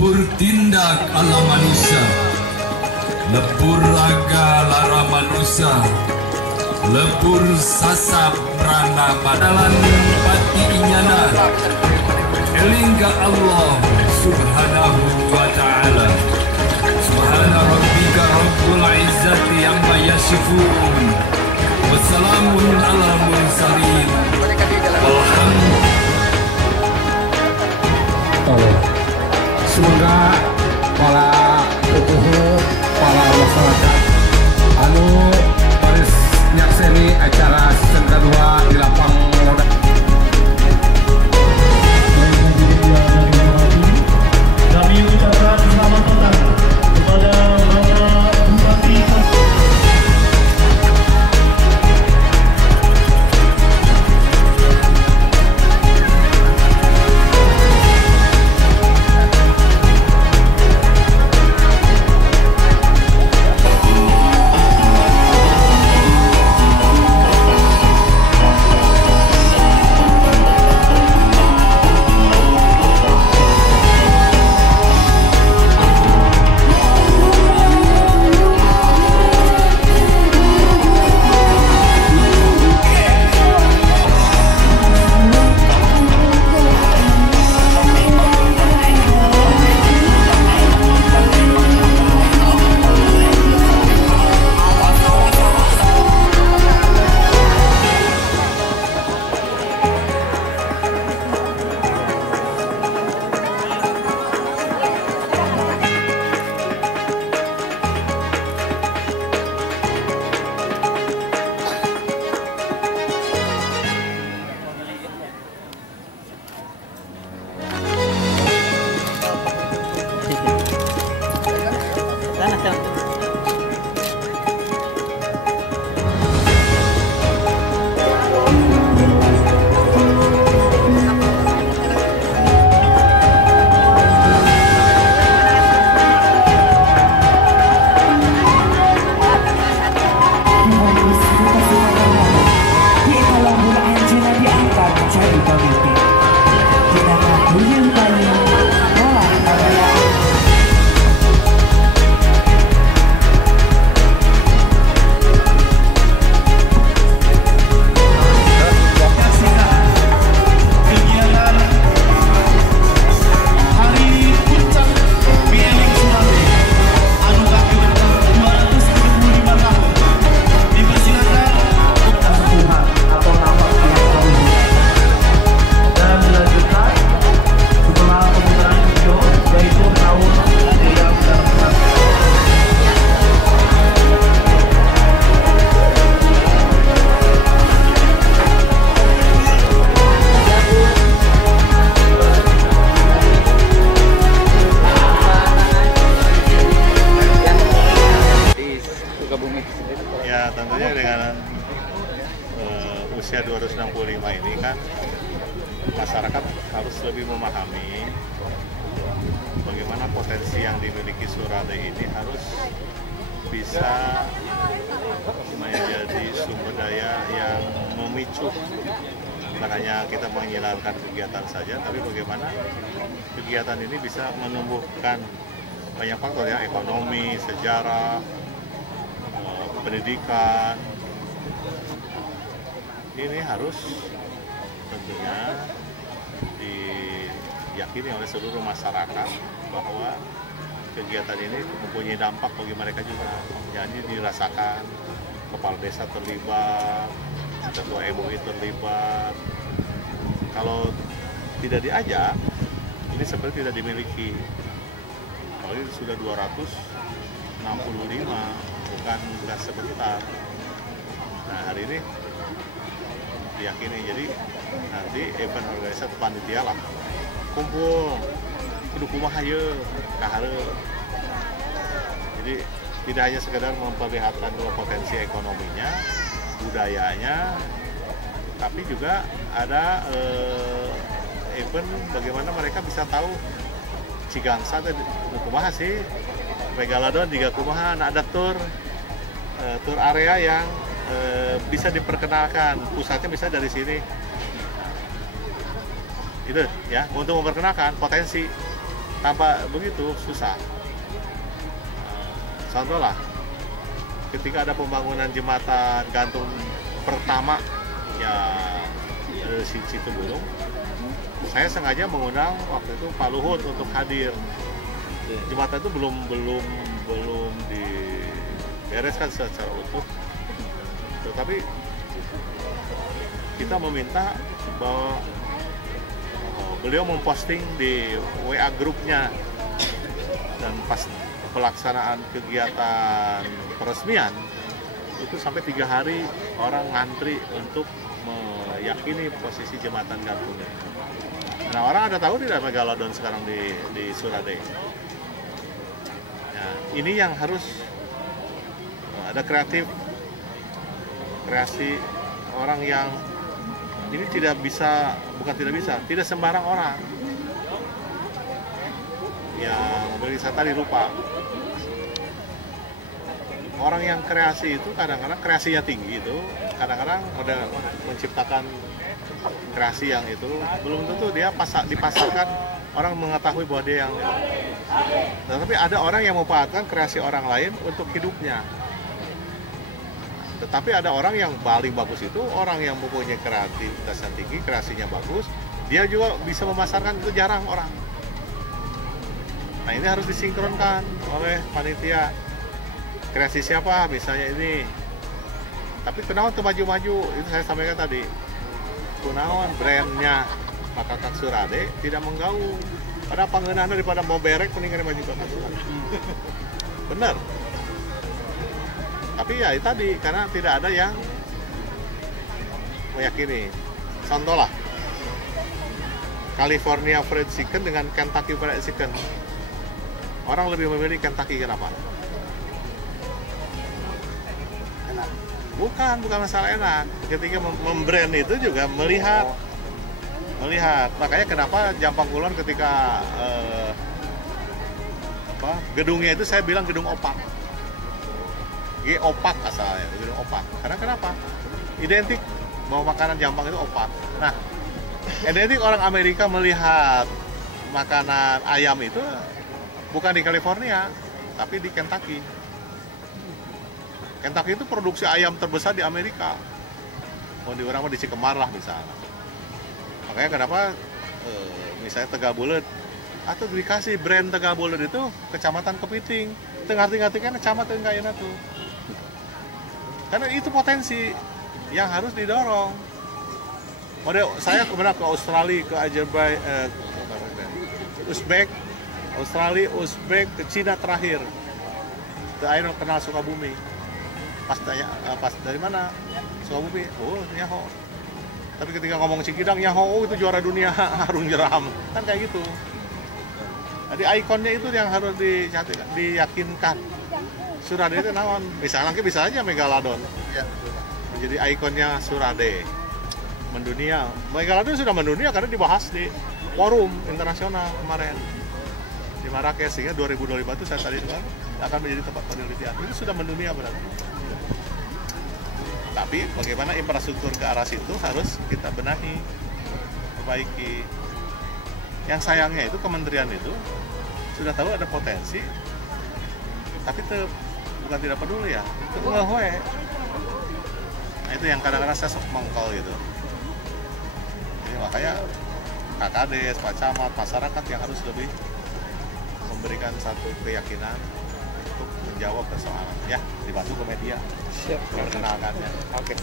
Lebur tindak ala manusia, lebur raga lara manusia, lebur sasab rana madalan pati inyana, elingga Allah subhanahu wa ta'ala. Subhana rabbika rabbul izzati amma yasifun, wassalamun ala mursalin, walhamdulillah. Semoga para tokoh, para masyarakat anu baris nyakseni acara season kedua di lapang modal. Kami ucapkan selamat datang kepada Bapak Bupati. Ya tentunya dengan usia 265 ini kan masyarakat harus lebih memahami bagaimana potensi yang dimiliki Surade ini harus bisa menjadi sumber daya yang memicu, bukan hanya kita menjalankan kegiatan saja, tapi bagaimana kegiatan ini bisa menumbuhkan banyak faktor ya, ekonomi, sejarah, pendidikan. Ini harus tentunya diyakini oleh seluruh masyarakat bahwa kegiatan ini mempunyai dampak bagi mereka juga. Jadi dirasakan, kepala desa terlibat, ketua MUI terlibat. Kalau tidak diajak, ini seperti tidak dimiliki. Kalau ini sudah 265, bukan sebentar. Nah, hari ini diyakini, jadi nanti event organisasi panitia lah kumpul kudu kumaha ieu kahareup. Jadi tidak hanya sekedar memperlihatkan dua potensi ekonominya, budayanya, tapi juga ada event bagaimana mereka bisa tahu Cigangsa teh kumaha sih, Megalodon juga kumaha, ada tour area yang bisa diperkenalkan, pusatnya bisa dari sini. Itu ya, untuk memperkenalkan potensi. Tanpa begitu susah. Contoh lah, ketika ada pembangunan jembatan gantung pertama ya situ Gunung, saya sengaja mengundang waktu itu Pak Luhut untuk hadir. Jembatan itu belum dibereskan secara utuh, tetapi kita meminta bahwa beliau memposting di WA grupnya, dan pas pelaksanaan kegiatan peresmian itu sampai 3 hari orang ngantri untuk meyakini posisi jembatan gantungnya. Nah, orang ada tahu tidak Megalodon sekarang di Surade? Nah, ini yang harus ada kreasi orang yang ini tidak sembarang orang yang memiliki, saya tadi lupa, orang yang kreasi itu kadang-kadang kreasinya tinggi itu kadang-kadang udah menciptakan kreasi yang itu belum tentu dia dipasarkan orang mengetahui bahwa dia yang itu. Tetapi ada orang yang memanfaatkan kreasi orang lain untuk hidupnya. Tetapi ada orang yang paling bagus itu orang yang mempunyai kreativitas yang tinggi, kreasinya bagus, dia juga bisa memasarkan, itu jarang orang. Nah, ini harus disinkronkan oleh panitia. Kreasi siapa misalnya ini. Tapi kenaon tuh maju-maju, itu saya sampaikan tadi. Kunaon brandnya Makakak Surade tidak menggaung. Pada pangeunana daripada mau berek mendingan maju ke Surade. Benar. Tapi ya itu tadi, karena tidak ada yang meyakini. Contoh lah, California Fried Chicken dengan Kentucky Fried Chicken. Orang lebih memilih Kentucky, kenapa? Enak. Bukan masalah enak. Ketika membrand itu juga melihat. Makanya kenapa Jampang Kulon ketika gedungnya itu saya bilang gedung opak. Opak asalnya, gedung opak. Karena kenapa? Identik bahwa makanan Jampang itu opak. Nah, identik orang Amerika melihat makanan ayam itu bukan di California, tapi di Kentucky. Kentucky itu produksi ayam terbesar di Amerika. Mau di orang di Cikemar lah misalnya. Makanya kenapa misalnya Tegabuleut atau dikasih brand Tegabuleut itu Kecamatan Kepiting. Tengah-tengah kan kecamatan kayaknya tuh. Karena itu potensi yang harus didorong. Model saya kemana ke Australia, ke Azerbaijan, Uzbek, Australia, Uzbek, ke Cina terakhir. Ayo kenal Sukabumi. Pas dari mana? Sukabumi. Oh, Nyaho. Tapi ketika ngomong Cikidang, Nyaho itu juara dunia Harung Jeram. Kan kayak gitu. Jadi ikonnya itu yang harus diyakinkan. Surade itu naon? Misalnya bisa aja Megalodon. Ya. Menjadi ikonnya Surade. Mendunia. Megalodon sudah mendunia karena dibahas di forum internasional kemarin di Marrakesh, sehingga 2025 itu saya tadi bilang akan menjadi tempat penelitian. Itu sudah mendunia berarti. Tapi bagaimana infrastruktur ke arah situ harus kita benahi, perbaiki. Yang sayangnya itu kementerian itu sudah tahu ada potensi, tapi bukan tidak peduli ya, itu ngehoe. Nah, itu yang kadang-kadang saya sok mengkol gitu. Jadi makanya KKD, Pak Camat, masyarakat yang harus lebih memberikan satu keyakinan untuk menjawab persoalan, ya, dibantu ke media, perkenalkannya. Oke.